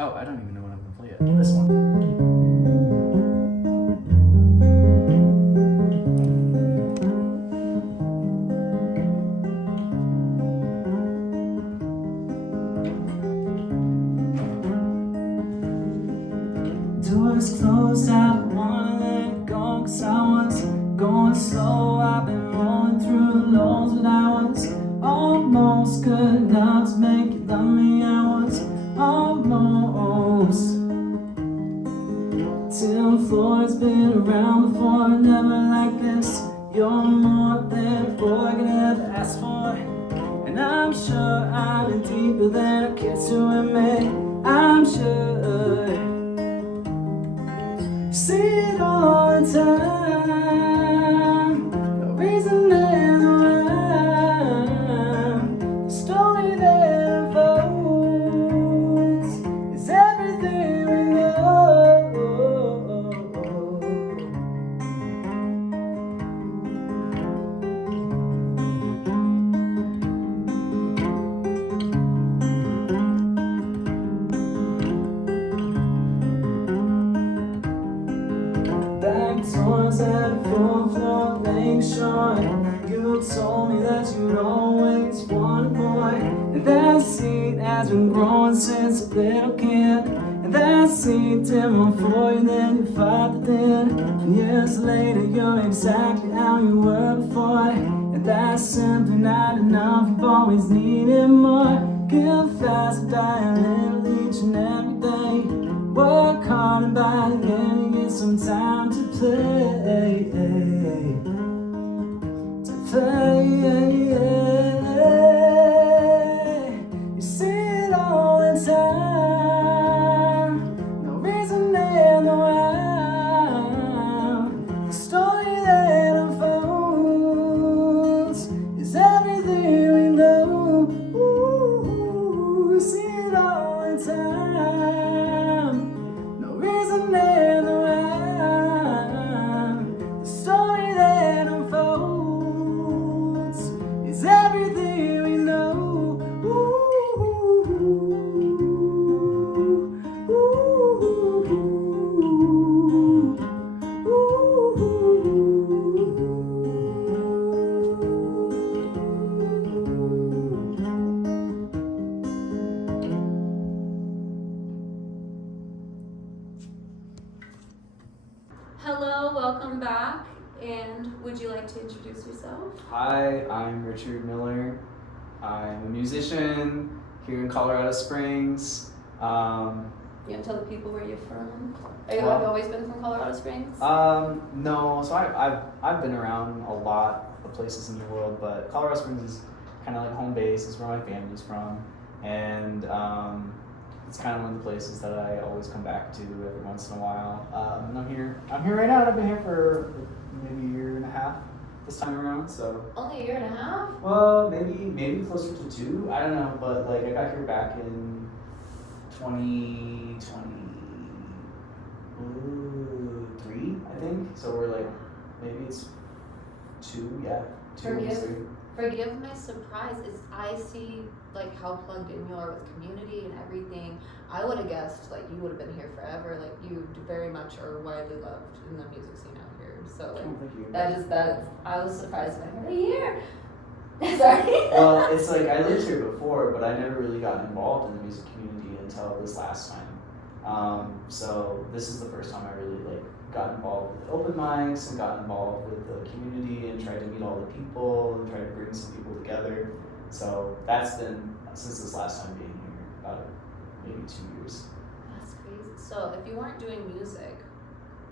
Oh, I don't even know what I'm gonna play yet. This one. Doors closed, I don't wanna let go, 'cause I was going slow. I've been rolling through the lows, but I was almost good enough to make you love me. I was almost. Till the floor's been around before, never like this. You're more than a boy could ever ask for, and I'm sure I'm in deeper than a kiss you and me. I'm sure. See it all the time. No reason there's no rhyme. The story that unfolds is everything we know. Back towards that full floor lakeshore, you told me that you'd always want more. And that seed has been growing since a little kid. And that seed did more for you than your father did. And years later, you're exactly how you were before. And that's simply not enough, you've always needed more. Give fast, die a little each and every day. Work hard and by the end you get some time to play. To play. You see it all the time. No reason and no rhyme. The story that unfolds is everything we know. Ooh, you see it all the time. No reason and no rhyme. The story that unfolds is everything we know. Ooh, ooh, ooh, Hello, welcome back, and would you like to introduce yourself? Hi, I'm Richard Miller. I'm a musician here in Colorado Springs. You want to tell the people where you're from? Have you Well- always been from Colorado Springs? No, so I've been around a lot of places in the world, but Colorado Springs is kind of like home base. Is where my family's from, and it's kind of one of the places that I always come back to every once in a while. And I'm here right now. And I've been here for maybe a year and a half this time around. So Only a year and a half? well, maybe closer to 2. I don't know, but like I got here back in 2023, I think. So we're like, maybe it's 2, yeah, 2 or 3. Forgive my surprise. I see like how plugged in you are with community and everything. I would have guessed like you would have been here forever. Like you very much are widely loved in the music scene out here. So like, Thank you. that. I was surprised when I heard a year. Sorry. Well, it's like I lived here before, but I never really got involved in the music community until this last time. So this is the first time I really like got involved with open mics and got involved with the community and tried to meet all the people and try to bring some people together. So that's been since this last time being here, about maybe 2 years. That's crazy. So if you weren't doing music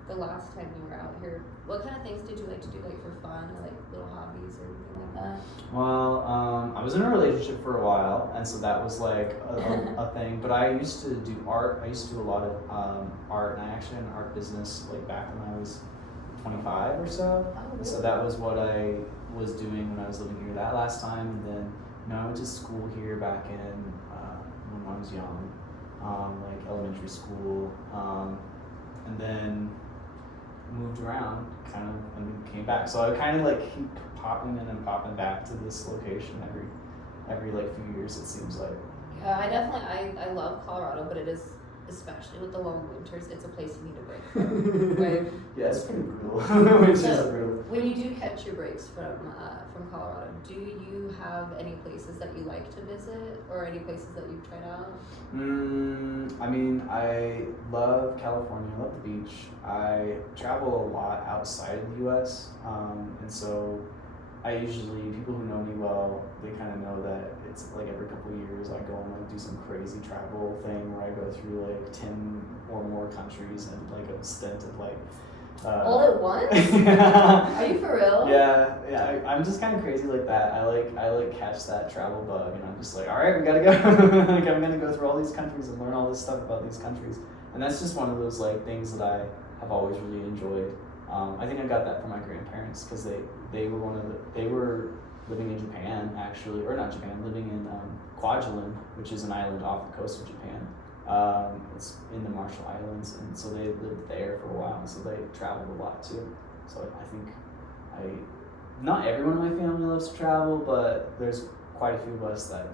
the last time you were out here, what kind of things did you like to do, like for fun or like little hobbies or anything like that? Well, I was in a relationship for a while, and so that was like a thing. But I used to do art. I used to do a lot of art, and I actually had an art business like back when I was 25 or so. Oh, And so really? that was what I was doing when I was living here that last time. And then, I went to school here back in when I was young, like elementary school, and then moved around kind of and came back. So I kind of like keep popping in and popping back to this location every like few years, it seems like. Yeah, I love Colorado, but it is especially with the long winters, it's a place you need a break from. Right? Yeah, it's pretty brutal. Winters So, are brutal. when you do catch your breaks from Colorado, do you have any places that you like to visit, or any places that you've tried out? I mean, I love California. I love the beach. I travel a lot outside of the U.S. And so I usually, people who know me well, they kind of know that it's like every couple of years I go and like do some crazy travel thing where I go through like 10 or more countries and like a stint of like All at once? yeah. Are you for real? Yeah, I'm just kind of crazy like that. I like catch that travel bug, and I'm just like, all right, we gotta go. Like I'm gonna go through all these countries and learn all this stuff about these countries, and that's just one of those like things that I have always really enjoyed. I think I got that from my grandparents because they were living in Japan actually, or not Japan, living in Kwajalein, which is an island off the coast of Japan. It's in the Marshall Islands, and so they lived there for a while, and so they traveled a lot too. So I think not everyone in my family loves to travel, but there's quite a few of us that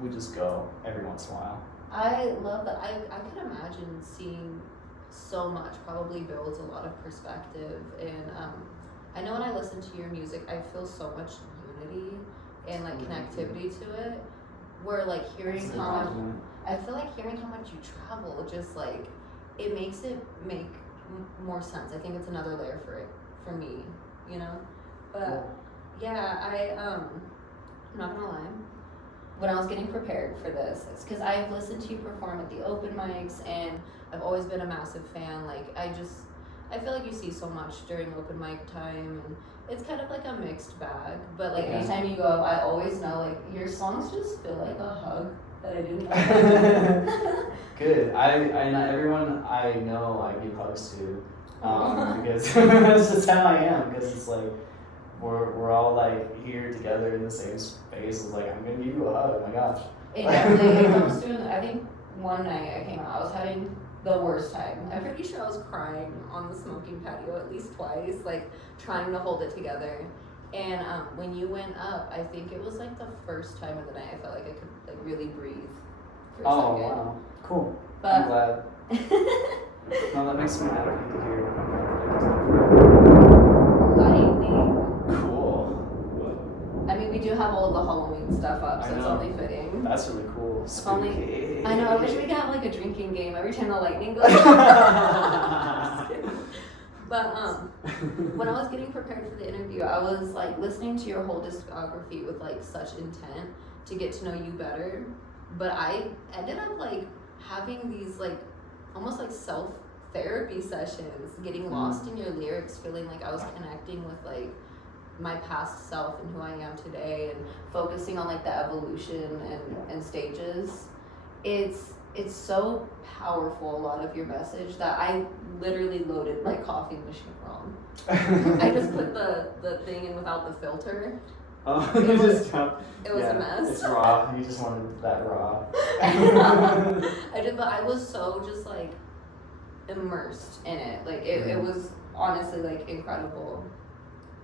we just go every once in a while. I love that. I could imagine seeing so much probably builds a lot of perspective, and I know when I listen to your music, I feel so much unity and like connectivity to it. Where like hearing how much, I feel like hearing how much you travel, just like it makes it make more sense. I think it's another layer for me, you know. But Cool. yeah, I'm not gonna lie. When I was getting prepared for this, it's because I've listened to you perform at the open mics, and I've always been a massive fan. Like I feel like you see so much during open mic time, and it's kind of like a mixed bag. But like anytime you go, I always know like your songs just feel like a hug that I didn't know. Good. I know everyone I know I give hugs to, because that's just how I am. Because it's like we're all like here together in the same space. It's like I'm gonna give you a hug. Oh my gosh. It definitely it comes to. I think one night I came out, I was having the worst time. I'm pretty sure I was crying on the smoking patio at least twice, like trying to hold it together. And when you went up, I think it was like the first time of the night I felt like I could like really breathe for a second. Wow, cool. But I'm glad. No, that makes me happy to hear. lightning. Cool. I mean, we do have all of the Halloween stuff up, so I it's know. only fitting. That's really cool. If only- Spooky. I know. I wish we could have like a drinking game every time the lightning goes. But when I was getting prepared for the interview, I was like listening to your whole discography with like such intent to get to know you better. But I ended up like having these like almost like self therapy sessions, getting lost in your lyrics, feeling like I was connecting with like my past self and who I am today, and focusing on like the evolution and stages. It's so powerful, a lot of your message, that I literally loaded my coffee machine wrong. I just put the thing in without the filter. Oh, It you was- just don't. It was Yeah, a mess. It's raw. You just wanted that raw. But I was so just like immersed in it. Like it was honestly like incredible.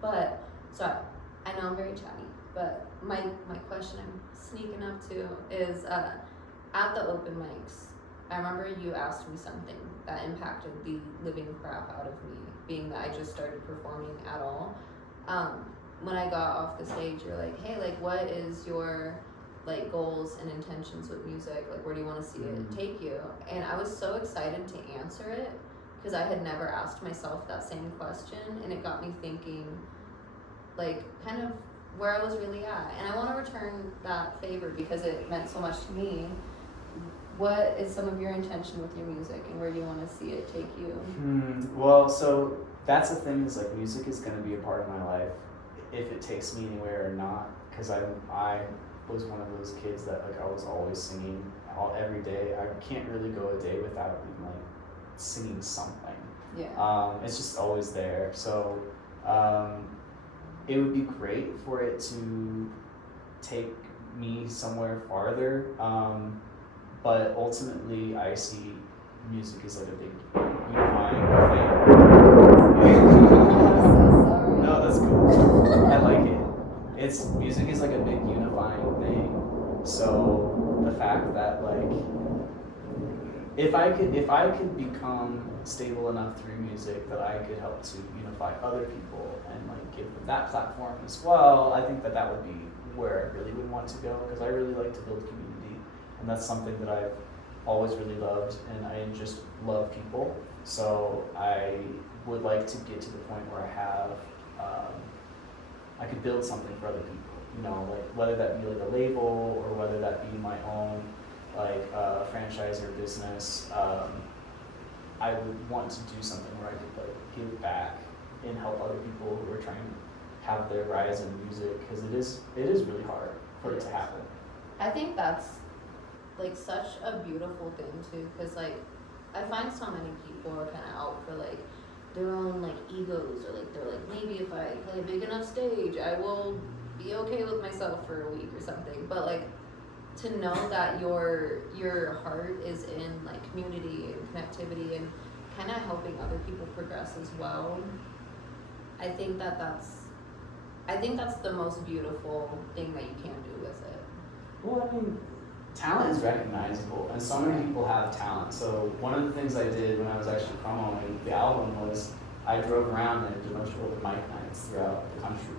But so I know I'm very chatty, but my question I'm sneaking up to is at the open mics, I remember you asked me something that impacted the living crap out of me, being that I just started performing at all. When I got off the stage, you're like, hey, like what is your like goals and intentions with music? Like where do you want to see it take you? And I was so excited to answer it because I had never asked myself that same question, and it got me thinking like kind of where I was really at. And I want to return that favor because it meant so much to me. What is some of your intention with your music, and where do you want to see it take you? Well, so that's the thing, is like music is going to be a part of my life if it takes me anywhere or not, because I was one of those kids that like I was always singing every day. I can't really go a day without like singing something. Yeah. It's just always there. So it would be great for it to take me somewhere farther. But ultimately, I see music as like a big unifying thing. Sorry. No, that's cool. I like it. Music is like a big unifying thing. So the fact that like if I could become stable enough through music that I could help to unify other people and like give them that platform as well, I think that would be where I really would want to go, because I really like to build community, and that's something that I've always really loved, and I just love people. So I would like to get to the point where I could build something for other people, like whether that be like a label or whether that be my own like franchise or business. I would want to do something where I could like give back and help other people who are trying to have their rise in music, because it is really hard for it to happen. I think that's like such a beautiful thing too, because like I find so many people are kind of out for like their own like egos, or like they're like, maybe if I play a big enough stage I will be okay with myself for a week or something. But like to know that your heart is in like community and connectivity and kind of helping other people progress as well, I think that's the most beautiful thing that you can do with it. Well, I mean, talent is recognizable, and so many people have talent. So one of the things I did when I was actually promoting the album was I drove around and did a bunch of open mic nights throughout the country.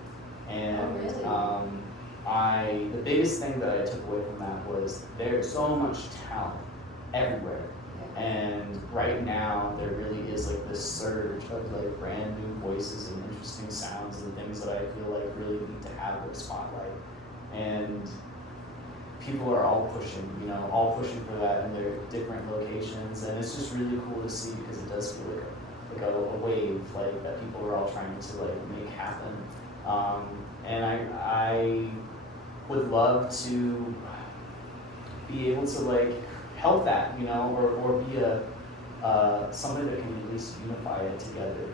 And really? The biggest thing that I took away from that was there's so much talent everywhere. Yeah. And right now there really is like this surge of like brand new voices and interesting sounds and things that I feel like really need to have the spotlight. And people are all pushing for that in their different locations, and it's just really cool to see, because it does feel like a wave like that people are all trying to like make happen. And I would love to be able to like help that, or be somebody that can at least unify it together,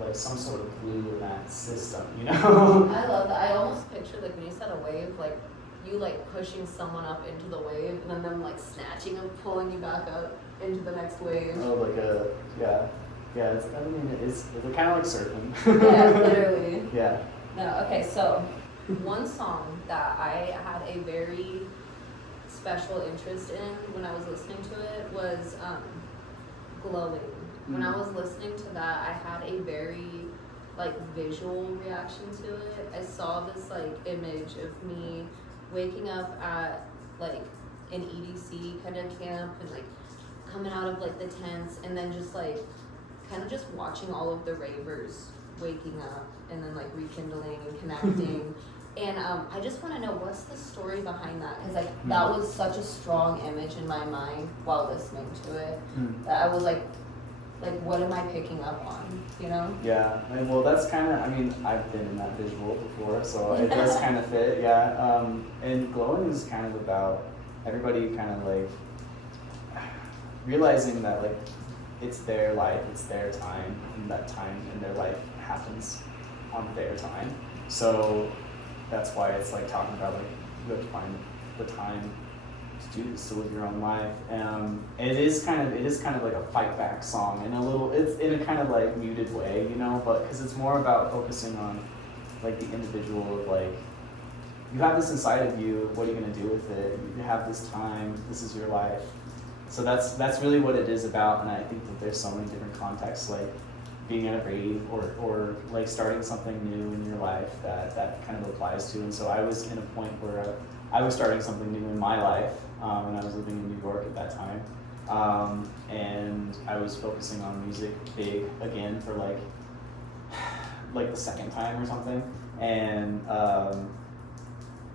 like some sort of glue in that system, I love that. I almost picture like when you said a wave, like you like pushing someone up into the wave and then them like snatching and pulling you back up into the next wave. Oh, like it's kind of like surfing. Yeah, literally. Yeah. No, okay, so one song that I had a very special interest in when I was listening to it was Glowing. When I was listening to that, I had a very like visual reaction to it. I saw this like image of me waking up at like an EDC kind of camp and like coming out of like the tents, and then just like kind of just watching all of the ravers waking up and then like rekindling and connecting. And I just want to know, what's the story behind that? Because like that was such a strong image in my mind while listening to it, that I was like what am I picking up on, Yeah, well that's kind of, I've been in that visual before, so it does kind of fit, yeah. And Glowing is kind of about everybody kind of like realizing that like it's their life, it's their time, and that time in their life happens on their time. So that's why it's like talking about like you have to find the time to do this, to live your own life. It is kind of like a fight back song, and it's in a kind of like muted way, but because it's more about focusing on like the individual of like, you have this inside of you, what are you gonna do with it? You have this time, this is your life. So that's really what it is about, and I think that there's so many different contexts, like being at a rave or like starting something new in your life that kind of applies to. And so I was in a point where I was starting something new in my life, and I was living in New York at that time, and I was focusing on music big again for like the second time or something, and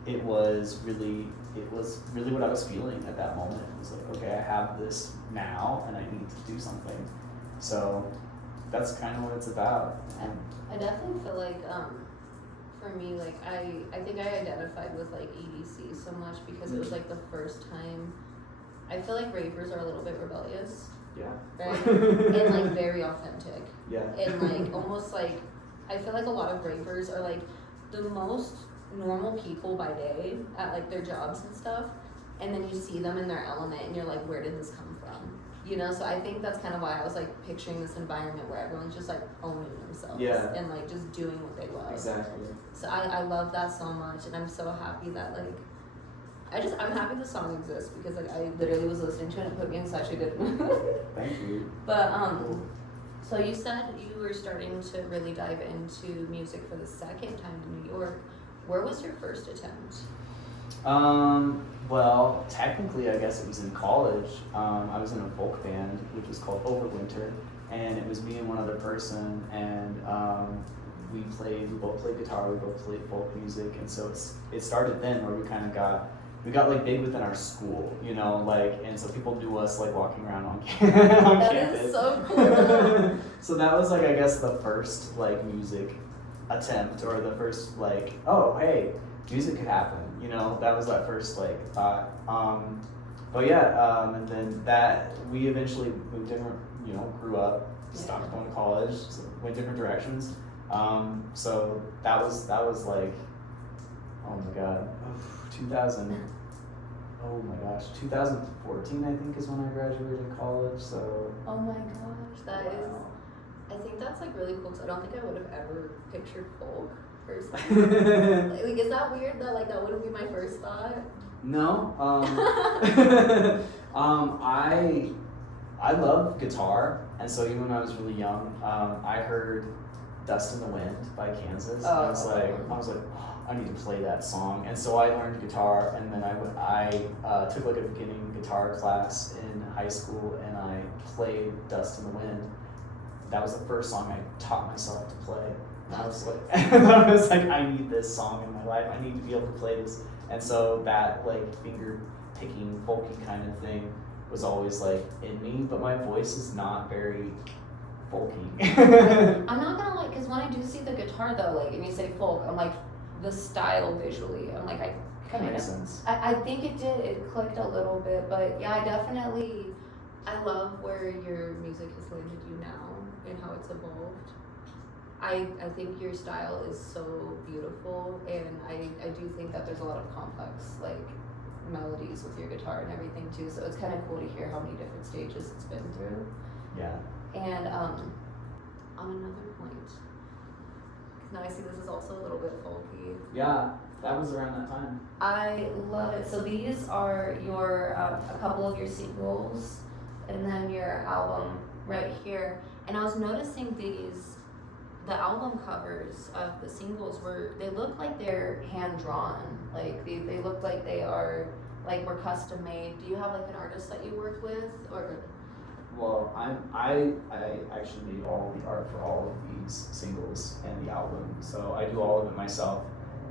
it was really what I was feeling at that moment. It was like, okay, I have this now and I need to do something. So that's kind of what it's about. I definitely feel like for me, like I think I identified with like EDC so much because it was like the first time. I feel like ravers are a little bit rebellious. Yeah. Right? And like very authentic. Yeah. And like almost like, I feel like a lot of ravers are like the most normal people by day at like their jobs and stuff, and then you see them in their element and you're like, where did this come from? So I think that's kind of why I was like picturing this environment where everyone's just like owning themselves, and like just doing what they love. Exactly. So I love that so much, and I'm so happy that like I'm happy the song exists because like I literally was listening to it and it put me in such a good mood. Thank you. But so you said you were starting to really dive into music for the second time in New York. Where was your first attempt? Well, technically, I guess it was in college. I was in a folk band, which was called Overwinter, and it was me and one other person, and we both played guitar, we both played folk music, and so it started then where we got like big within our school, you know, like, and so people knew us like walking around on, on That campus. is so cool. So that was like, I guess, the first like music attempt, or the first like, oh hey, music could happen, you know. That was that first like thought. But yeah, and then that we eventually moved in, you know, grew up, stopped going to college, so went different directions. So that was like, oh my god, 2014 I think is when I graduated college. So Oh my gosh, that is. I think that's like really cool because I don't think I would have ever pictured folk personally. Like, is that weird that like that wouldn't be my first thought? No, I love guitar, and so even when I was really young, I heard "Dust in the Wind" by Kansas. And I was like, oh, I need to play that song, and so I learned guitar, and then I took like a beginning guitar class in high school, and I played "Dust in the Wind." That was the first song I taught myself to play. And I was like, I need this song in my life. I need to be able to play this. And so that like finger picking folky kind of thing was always like in me, but my voice is not very folky. I'm not gonna like, because when I do see the guitar though, like, and you say folk, I'm like, the style visually, I'm like, That makes sense. I think it did, it clicked a little bit, but yeah, I love where your music has landed you now and how it's evolved. I think your style is so beautiful, and I do think that there's a lot of complex like melodies with your guitar and everything too, so it's kind of cool to hear how many different stages it's been through. Yeah. And on another point, because now I see this is also a little bit folky. Yeah, that was around that time. I love it. So these are your a couple of your singles, and then your album right here. And I was noticing the album covers of the singles they look like they're hand drawn. Like they look like they are like were custom made. Do you have like an artist that you work with, or? Well, I actually made all of the art for all of these singles and the album, so I do all of it myself.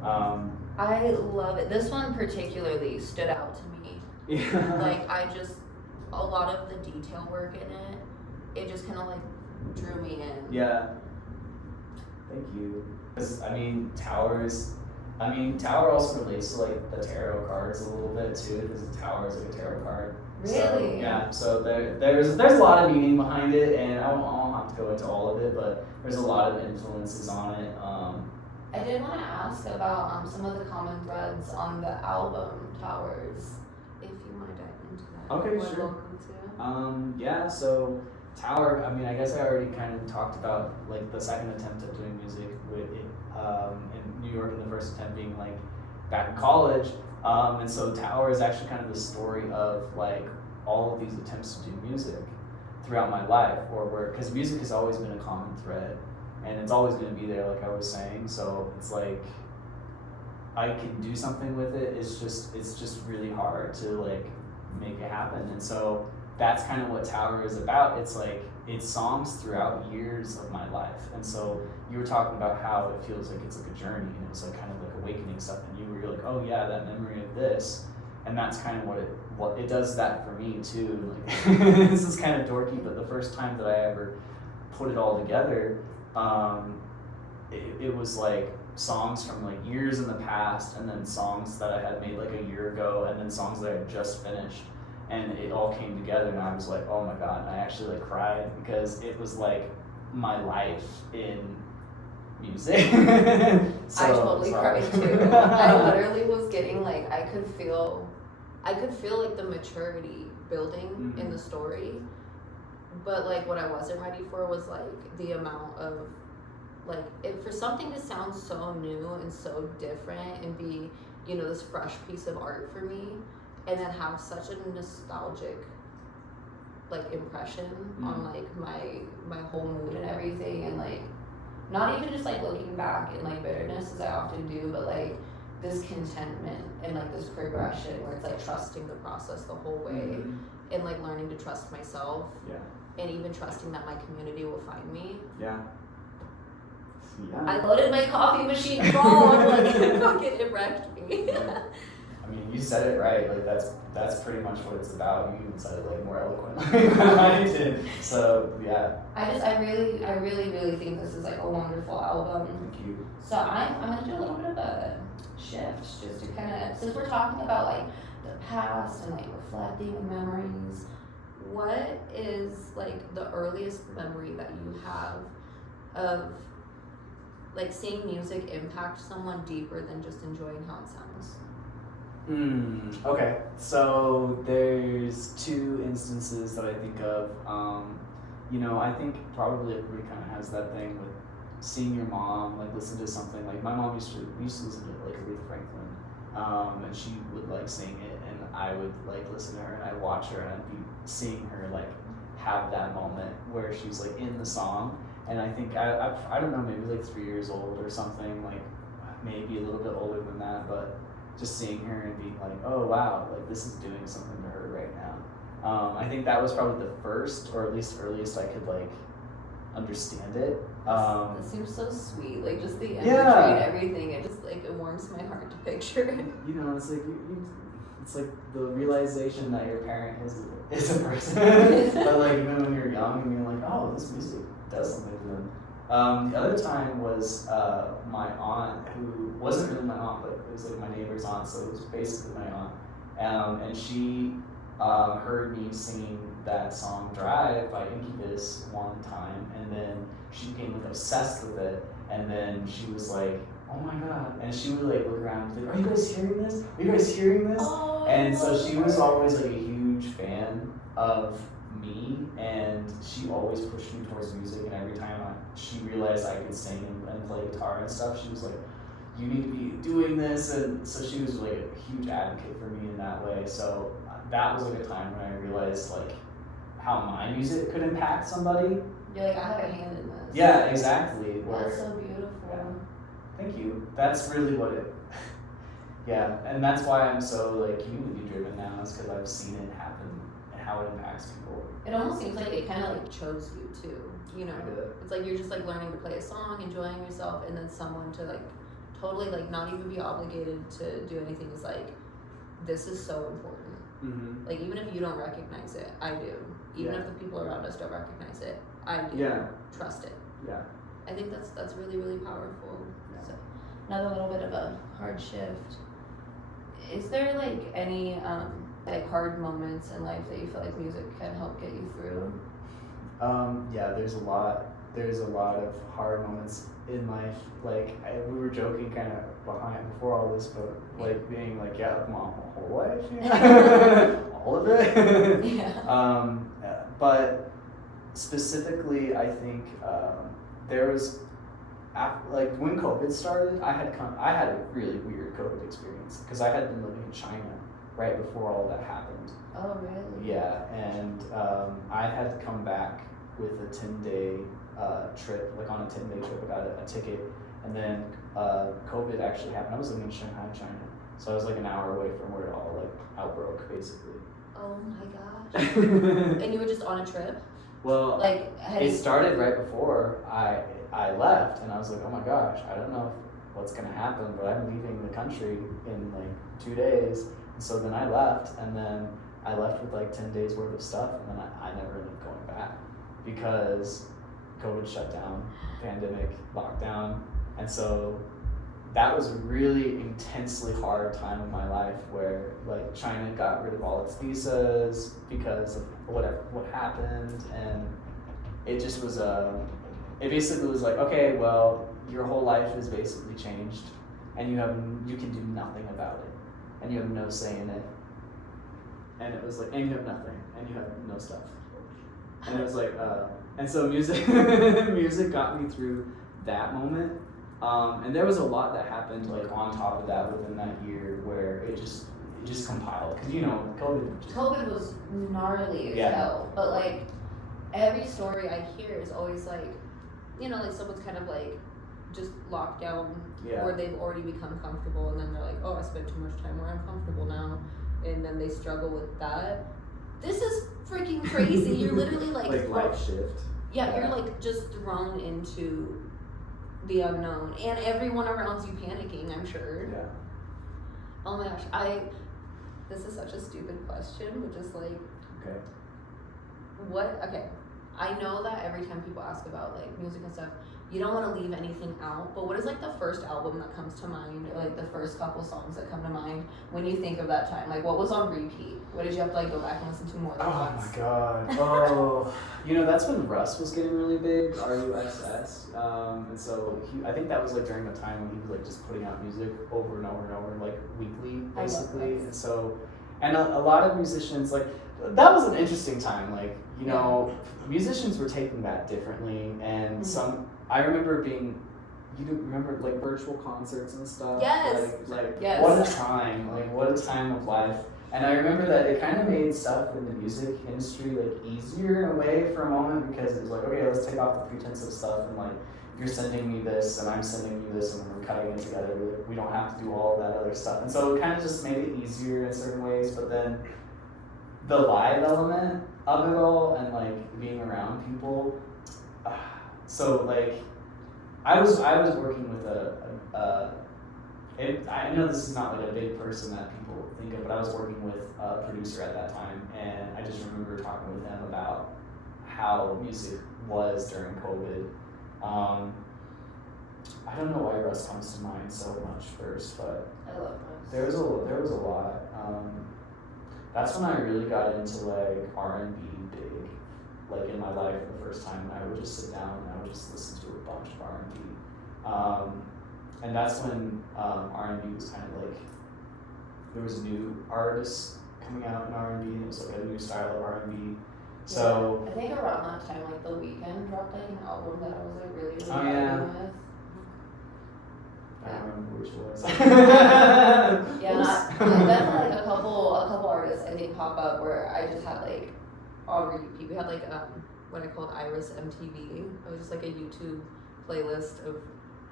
I love it. This one particularly stood out to me. Yeah. Like a lot of the detail work in it, it just kind of like drew me in. Yeah. Thank you. Because Tower also relates to like the tarot cards a little bit too, because the Tower is like a tarot card. Really? So, yeah. So there's a lot of meaning behind it, and I won't have to go into all of it, but there's a lot of influences on it. I did want to ask about some of the common threads on the album Towers, if you want to dive into that. Okay, You're sure. welcome to. Yeah. So Tower. I guess I already kind of talked about like the second attempt at doing music in New York, and the first attempt being like back in college. And so Tower is actually kind of the story of like all of these attempts to do music throughout my life, because music has always been a common thread, and it's always going to be there, like I was saying. So it's like I can do something with it. It's just really hard to like make it happen, and so that's kind of what Tower is about. It's songs throughout years of my life. And so you were talking about how it feels like it's like a journey, and it's like kind of like awakening stuff, and you're like, oh yeah, that memory of this. And that's kind of what it does that for me too. Like this is kind of dorky, but the first time that I ever put it all together, it was like songs from like years in the past, and then songs that I had made like a year ago, and then songs that I had just finished. And it all came together, and I was like, oh my god, and I actually like cried, because it was like my life in music. So, I totally sorry. cried too. I literally was getting like, I could feel like the maturity building in the story, but like what I wasn't ready for was like the amount of like, for something to sound so new and so different and be, you know, this fresh piece of art for me, and then have such a nostalgic like impression on like my whole mood and everything, and like not even just like looking back in like bitterness as I often do, but like this contentment and like this progression where it's like trusting the process the whole way, and like learning to trust myself, and even trusting that my community will find me. I loaded my coffee machine phone, like it fucking wrecked me. I mean, you said it right. Like that's pretty much what it's about. You even said it like more eloquently than I did. So yeah. I really think this is like a wonderful album. Thank you. So I'm gonna do a little bit of a shift, just to kind of, since we're talking about like the past and like reflecting and memories. What is like the earliest memory that you have of like seeing music impact someone deeper than just enjoying how it sounds? Okay, so there's two instances that I think of. You know, I think probably everybody kind of has that thing with seeing your mom like listen to something. Like my mom used to listen to like Aretha Franklin, and she would like sing it, and I would like listen to her, and I'd watch her, and I'd be seeing her like have that moment where she's like in the song. And I think I don't know, maybe like 3 years old or something, like maybe a little bit older than that, but just seeing her and being like, oh wow, like this is doing something to her right now. I think that was probably the first, or at least earliest I could like understand it. That seems so sweet, like just the imagery and everything. It just like it warms my heart to picture. You know, it's like it's like the realization that your parent is a person. But like even when you're young and you're like, oh, this music does something to them. The other time was my aunt, who wasn't really my aunt, but it was like my neighbor's aunt, so it was basically my aunt. And she heard me singing that song Drive by Incubus one time, and then she became like obsessed with it, and then she was like, oh my god, and she would like look around and be like, are you guys hearing this? Are you guys hearing this? Oh, and so she was always like a huge fan of me, and she always pushed me towards music, and every time she realized I could sing and play guitar and stuff, she was like, you need to be doing this. And so she was like a huge advocate for me in that way. So that was like a time when I realized like how my music could impact somebody. You're like, I have a hand in this. Yeah, exactly. That's so beautiful. Yeah. Thank you. That's really what it yeah, and that's why I'm so like community driven now, is because I've seen it happen and how it impacts people. It almost seems like it kind of like chose you too, you know? It's like you're just like learning to play a song, enjoying yourself, and then someone to like totally like not even be obligated to do anything is like, this is so important. Like even if you don't recognize it, I do. Even if the people around us don't recognize it, I do. Trust it. I think that's really, really powerful. So, another little bit of a hard shift. Is there like any like hard moments in life that you feel like music can help get you through? Yeah, there's a lot of hard moments in life. Like we were joking kind of before all this, but like being like, yeah, my whole life, you know? All of it. But specifically, I think there was like when COVID started, I had a really weird COVID experience because I had been living in China right before all that happened. Oh, really? Yeah, and I had to come back with a 10-day trip, like on a 10-day trip. I got a ticket, and then COVID actually happened. I was living in Shanghai, China, so I was like an hour away from where it all like outbroke, basically. Oh my gosh! And you were just on a trip? Well, like it started right before I left, and I was like, oh my gosh, I don't know what's gonna happen, but I'm leaving the country in like 2 days. And so then I left, and then I left with like 10 days worth of stuff, and then I never ended up going back because COVID shut down, pandemic, lockdown, and so that was a really intensely hard time in my life where like China got rid of all its visas because of what happened, and it just was it basically was like, okay, well, your whole life is basically changed, and you can do nothing about it, and you have no say in it, and it was like, and you have nothing, and you have no stuff, and it was like, and so music got me through that moment. And there was a lot that happened like on top of that within that year where it just compiled because COVID was gnarly as Yeah. hell, but like every story I hear is always like, like someone's kind of like just locked down Yeah. where they've already become comfortable, and then they're like, oh, I spent too much time where I'm comfortable now, and then they struggle with that. This is freaking crazy. You're literally like life shift. Yeah, you're like just thrown into the unknown, and everyone around you panicking, I'm sure. Yeah. Oh my gosh, this is such a stupid question, but just like, Okay. okay, I know that every time people ask about like music and stuff, you don't want to leave anything out, but what is like the first album that comes to mind, or like the first couple songs that come to mind when you think of that time? Like, what was on repeat? What did you have to like go back and listen to more than once? Oh my god. Oh, that's when Russ was getting really big, RUSS. And so I think that was like during the time when he was like just putting out music over and over and over, like weekly, basically. And so, and a lot of musicians, like, that was an interesting time. Like, musicians were taking that differently, and I remember you remember like virtual concerts and stuff. Yes. Like what a time! Like what a time of life. And I remember that it kind of made stuff in the music industry like easier in a way for a moment, because it was like, okay, let's take off the pretense of stuff, and like you're sending me this and I'm sending you this and we're cutting it together. We don't have to do all of that other stuff. And so it kind of just made it easier in certain ways, but then the live element of it all and like being around people. So like I was working with I know this is not like a big person that people think of, but I was working with a producer at that time, and I just remember talking with him about how music was during COVID. I don't know why Russ comes to mind so much first, but I love Russ. there was a lot. That's when I really got into like R&B big, like in my life for the first time. And I would just sit down and I would just listen to a bunch of R&B. And that's when R&B was kind of like, there was new artists coming out in R&B, and it was like a new style of R&B. So I think around that time, like The Weeknd dropped like an album that I was like really Oh, yeah. vibing with. I don't remember which it was. Definitely like a couple artists I think pop up where I just had like on repeat. We had like what I called Iris MTV. It was just like a YouTube playlist of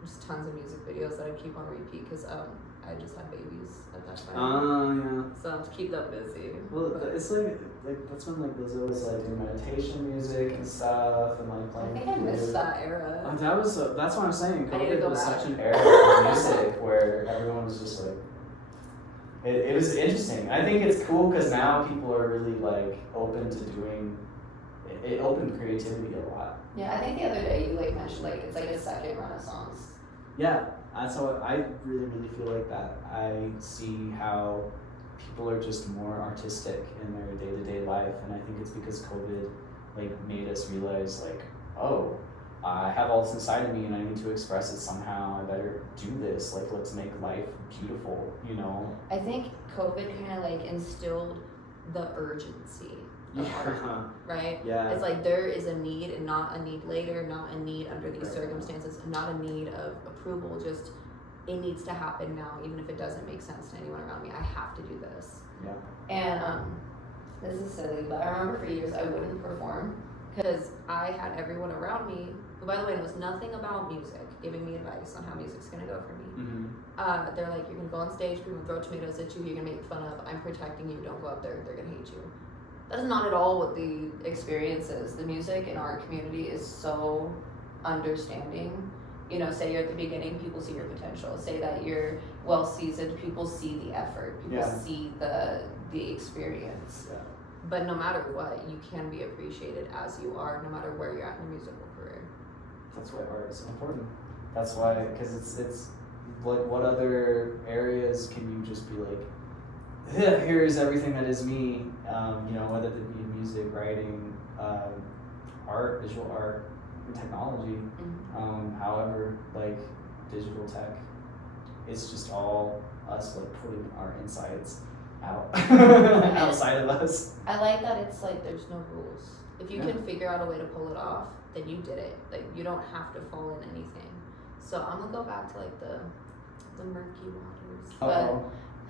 just tons of music videos that I keep on repeat because I just had babies at that time. Yeah. So to keep them busy. Well, it's like that's when like Lizzo was like doing meditation music and stuff and like playing. I think I missed that era. That's what I'm saying. I need to COVID go was back. such an era of music where everyone was just like. It was interesting. I think it's cool because now people are really like open to doing. It opened creativity a lot. Yeah, I think the other day you like mentioned like it's like a second renaissance. Yeah, that's how I really feel like that. I see how people are just more artistic in their day-to-day life, and I think it's because COVID like made us realize like, oh, I have all this inside of me and I need to express it somehow. I better do this. Like, let's make life beautiful, I think COVID kind of like instilled the urgency of art, right? Yeah. It's like there is a need and not a need later, not a need under these circumstances, and not a need of approval, just it needs to happen now, even if it doesn't make sense to anyone around me. I have to do this. Yeah. And this is silly, but I remember for years I wouldn't perform because I had everyone around me who, by the way, knows nothing about music, giving me advice on how music's gonna go for me. Mm-hmm. They're like, you're gonna go on stage, people gonna throw tomatoes at you, you're gonna make fun of, I'm protecting you, don't go up there, they're gonna hate you. That is not at all what the experience is. The music in our community is so understanding. Say you're at the beginning, people see your potential. Say that you're well seasoned, people see the effort, people see the experience. Yeah. But no matter what, you can be appreciated as you are, no matter where you're at in your musical career. That's why art is so important. That's why, because it's like, what other areas can you just be like, here is everything that is me, whether it be music, writing, art, visual art, technology, however, like digital tech, it's just all us like putting our insides out outside of us. I like that it's like there's no rules. If you can figure out a way to pull it off, then you did it. Like you don't have to fall in anything. So I'm gonna go back to like the murky waters. Oh. But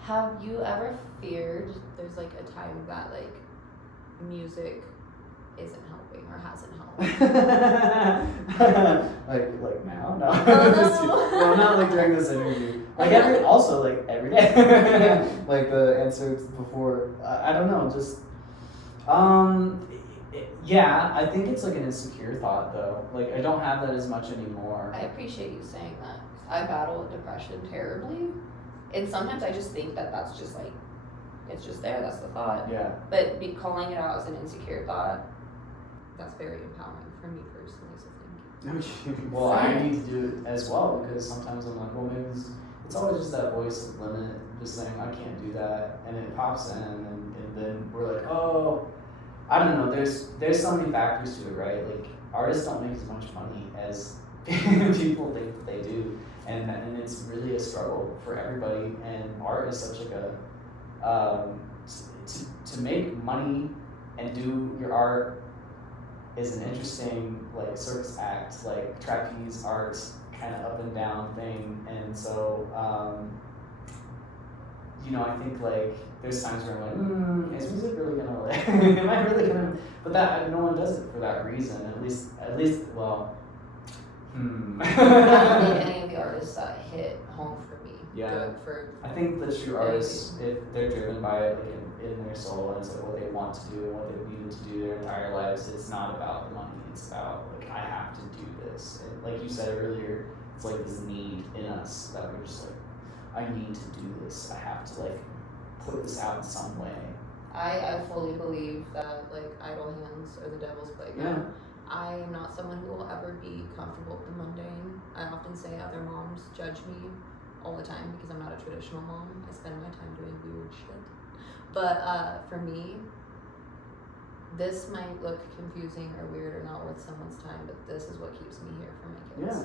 have you ever feared there's like a time that like music isn't helping or hasn't helped? like now? No. Oh, no. Well, not like during this interview. Like every day. Like the answers before. I don't know. Just yeah. I think it's like an insecure thought though. Like I don't have that as much anymore. I appreciate you saying that. I battle with depression terribly, and sometimes I just think that that's just like, it's just there. That's the thought. Yeah. But calling it out as an insecure thought, that's very empowering for me personally. So thank you. Well, I need to do it as well because sometimes I'm like, well, maybe it's always just that voice limit, just saying I can't do that, and it pops in, and then we're like, oh, I don't know. There's so many factors to it, right? Like artists don't make as much money as people think that they do, and it's really a struggle for everybody. And art is such like a to make money and do your art is an interesting like circus act, like trapeze art, kind of up and down thing. And so I think like there's times where I'm like, is music really gonna like am I really gonna, but that no one does it for that reason, at least well I don't think any of the artists that hit home for me. Yeah. Good for. I think the true artists, if they're driven by it like in their soul, and it's like what they want to do and what they've needed to do their entire lives, it's not about the money, it's about like I have to do this. And like you said earlier, it's like this need in us that we're just like, I need to do this. I have to like put this out in some way. I fully believe that like idle hands are the devil's playground. I am not someone who will ever be comfortable with the mundane. I often say other moms judge me all the time because I'm not a traditional mom. I spend my time doing weird shit. But for me, this might look confusing or weird or not worth someone's time, but this is what keeps me here for my kids.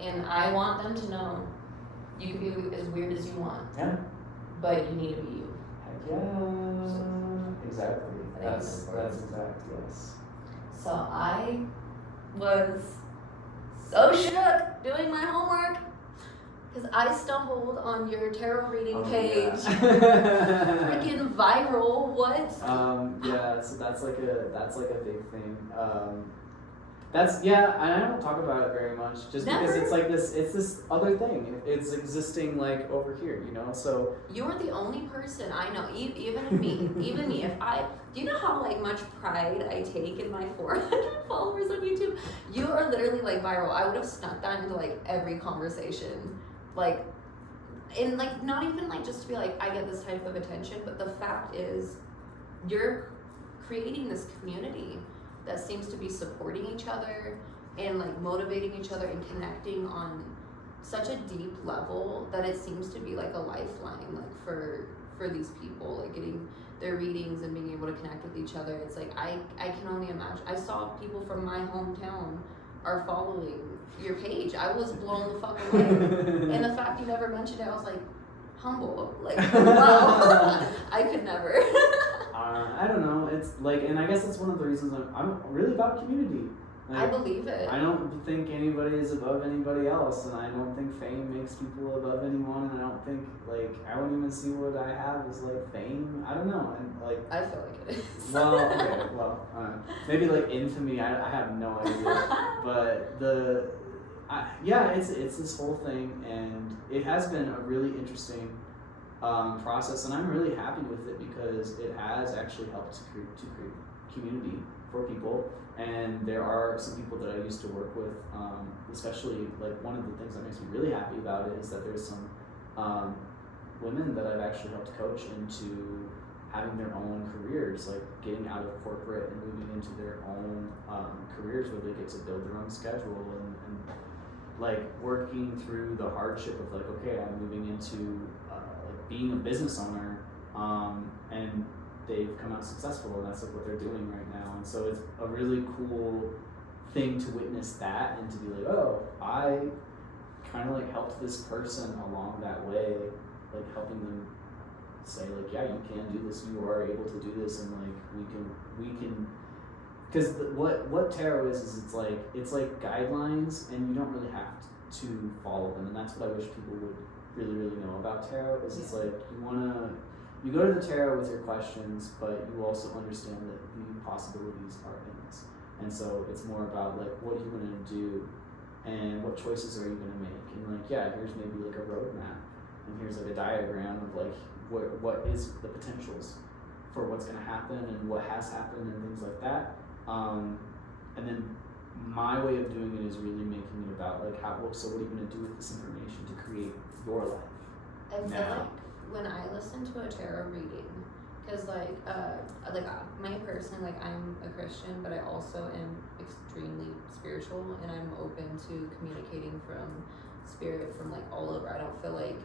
Yeah. And I want them to know you can be as weird as you want. Yeah. But you need to be you. Heck yeah. Exactly. That's exact, yes. So I was so shook doing my homework because I stumbled on your tarot reading page. Yeah. Freaking viral. What? Yeah, so that's like a big thing. And I don't talk about it very much just because it's like it's this other thing. It's existing like over here, so. You're the only person I know, even me, if do you know how like much pride I take in my 400 followers on YouTube? You are literally like viral. I would have snuck that into like every conversation, like, and like not even like just to be like I get this type of attention, but the fact is you're creating this community that seems to be supporting each other and like motivating each other and connecting on such a deep level that it seems to be like a lifeline, like for these people, like getting their readings and being able to connect with each other. It's like I can only imagine. I saw people from my hometown are following your page. I was blown the fuck away. And the fact you never mentioned it, I was like humble, like wow. I could never. I don't know. It's like, and I guess that's one of the reasons I'm really about community. Like, I believe it. I don't think anybody is above anybody else, and I don't think fame makes people above anyone, and I don't think, like, I wouldn't even see what I have as, like, fame. I don't know, and, like... I feel like it is. Well, okay, maybe, like, infamy, I have no idea, but it's this whole thing, and it has been a really interesting process, and I'm really happy with it because it has actually helped to create community for people. And there are some people that I used to work with, especially like one of the things that makes me really happy about it is that there's some women that I've actually helped coach into having their own careers, like getting out of corporate and moving into their own careers where they get to build their own schedule and like working through the hardship of like, okay, I'm moving into like being a business owner, and they've come out successful, and that's like what they're doing right now. And so it's a really cool thing to witness that and to be like, oh, I kind of like helped this person along that way, like helping them say like, yeah, you can do this, you are able to do this, and like we can because what tarot is it's like guidelines, and you don't really have to follow them, and that's what I wish people would really know about tarot. Is it's like you go to the tarot with your questions, but you also understand that the possibilities are endless, and so it's more about like what are you going to do, and what choices are you going to make, and like here's maybe like a roadmap, and here's like a diagram of like what is the potentials for what's going to happen and what has happened and things like that. And then my way of doing it is really making it about like so what are you going to do with this information to create your life? I feel now. like when I listen to a tarot reading, because my person, like I'm a Christian, but I also am extremely spiritual, and I'm open to communicating from spirit from like all over. I don't feel like,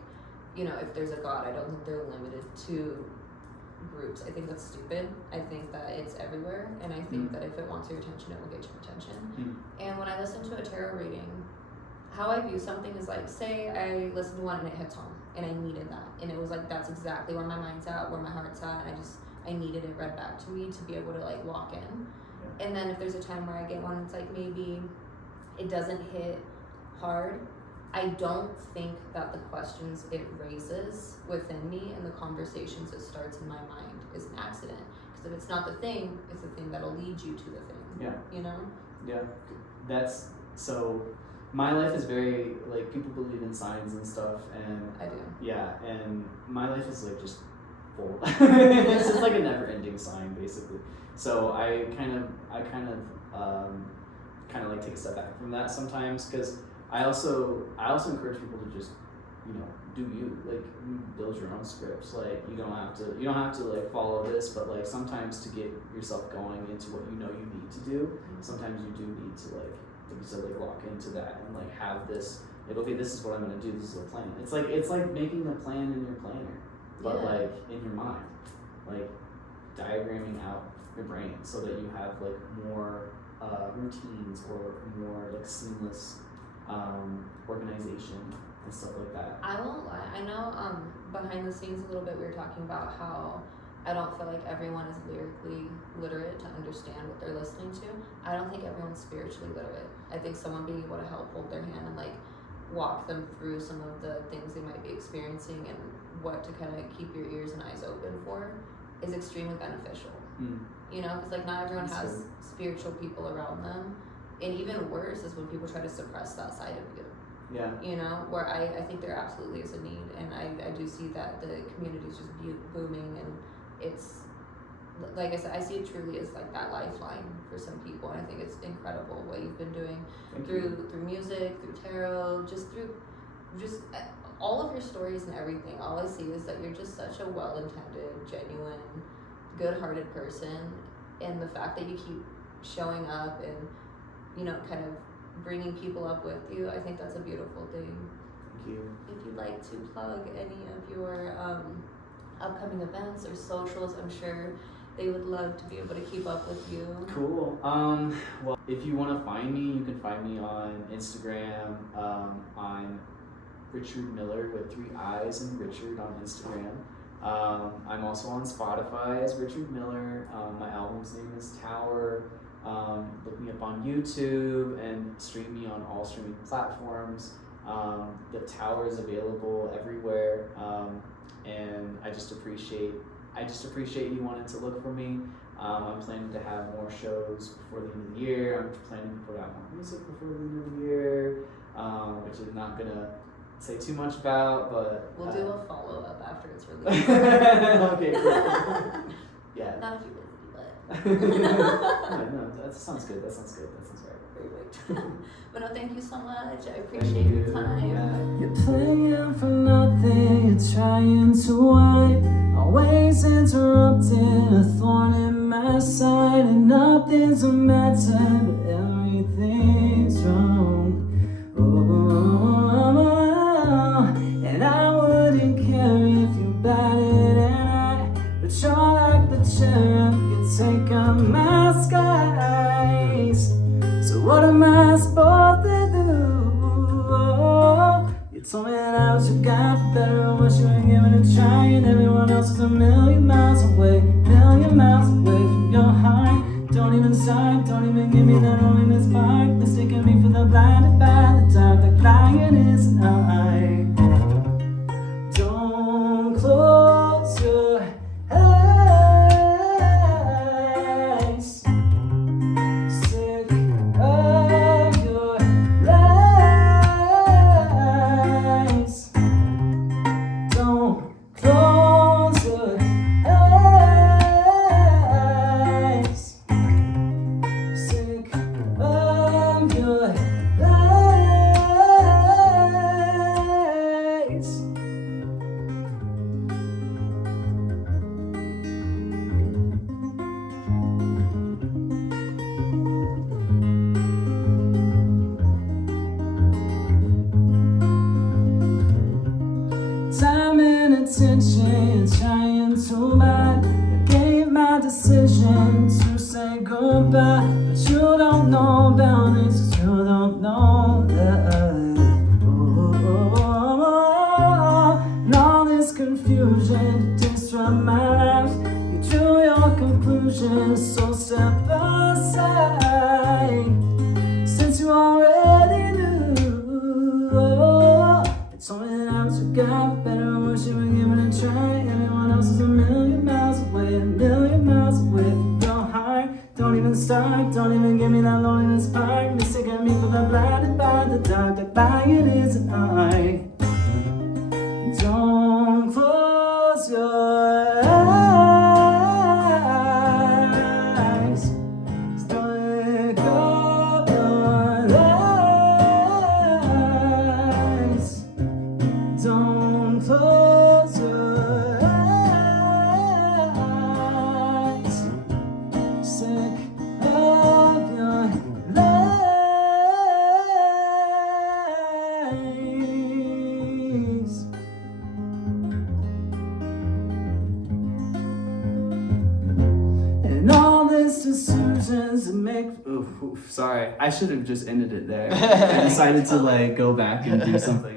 if there's a God, I don't think they're limited to groups. I think that's stupid. I think that it's everywhere, and I think that if it wants your attention, it will get your attention. And when I listen to a tarot reading, how I view something is like, say I listened to one and it hits home, and I needed that, and it was like that's exactly where my mind's at, where my heart's at, and I needed it read back to me to be able to like walk in. And then if there's a time where I get one, it's like maybe it doesn't hit hard. I don't think that the questions it raises within me and the conversations it starts in my mind is an accident. Because if it's not the thing, it's the thing that'll lead you to the thing. Yeah. Yeah. That's so. My life is very like people believe in signs and stuff, and I do. Yeah, and my life is like just full. It's just like a never-ending sign, basically. So I kind of like take a step back from that sometimes, because I also encourage people to just do you, like build your own scripts. Like you don't have to like follow this, but like sometimes to get yourself going into what you need to do, sometimes you do need to like walk into that and like have this like, okay, this is what I'm gonna do, this is a plan. It's like making a plan in your planner, but like in your mind, like diagramming out your brain so that you have like more routines or more like seamless organization and stuff like that. I won't lie. I know behind the scenes a little bit we were talking about how I don't feel like everyone is lyrically literate to understand what they're listening to. I don't think everyone's spiritually literate. I think someone being able to help hold their hand and like walk them through some of the things they might be experiencing and what to kind of keep your ears and eyes open for is extremely beneficial. Because like not everyone has spiritual people around them. And even worse is when people try to suppress that side of you. Yeah. Where I think there absolutely is a need, and I do see that the community is just booming, and it's, like I said, I see it truly as like that lifeline for some people, and I think it's incredible what you've been doing through music, through tarot, through all of your stories and everything. All I see is that you're just such a well-intended, genuine, good-hearted person, and the fact that you keep showing up and kind of bringing people up with you, I think that's a beautiful thing. Thank you. If you'd like to plug any of your upcoming events or socials, I'm sure they would love to be able to keep up with you. Cool. Well, if you want to find me, you can find me on Instagram. I'm Richard Miller with 3 I's and Richard on Instagram. I'm also on Spotify as Richard Miller. My album's name is Tower. Look me up on YouTube and stream me on all streaming platforms. The Tower is available everywhere, and I just appreciate you wanting to look for me. I'm planning to have more shows before the end of the year. I'm planning to put out more music before the end of the year, which I'm not gonna say too much about, but we'll do a follow-up after it's released. Okay, cool. Yeah. Not if you're busy, but No, that sounds good. That sounds right. perfect. But no, thank you so much. I appreciate your time. Yeah. You're playing for nothing, you're trying to win, always interrupting, a thorn in my side, and nothing's a matter, but everything's wrong. And I wouldn't care if you batted an eye, but you're like the cherub, you take out my skies. So what am I supposed to do? You told me that I was your guy for better or worse, you ain't giving it a try, and everyone else is a million miles away from your heart. Don't even say start. Don't even give me that loneliness part. Mistaking me for the blinded by the dark. Like lying is an eye. Don't close your eyes. Sick of your lies. Don't close your eyes. Sick of your lies. Time and attention, trying to buy. I gave my decision to say goodbye, but you don't know about it, 'cause you don't know that. And all this confusion to disrupt my life. You drew your conclusions, so step aside. Since you already knew, it's only that I forgot. Better or worse, you were giving it a try. Anyone else is a million miles away, a million miles away from your heart. Don't even start, don't even give me that loneliness part. Mistaking me for the blinded by the dark. Like lying is an eye. Don't close your eyes. Stick up your lies. Don't close your eyes. Sick of your lies. And all this decisions to make. Oof, sorry, I should have just ended it there. I decided to like go back and do something.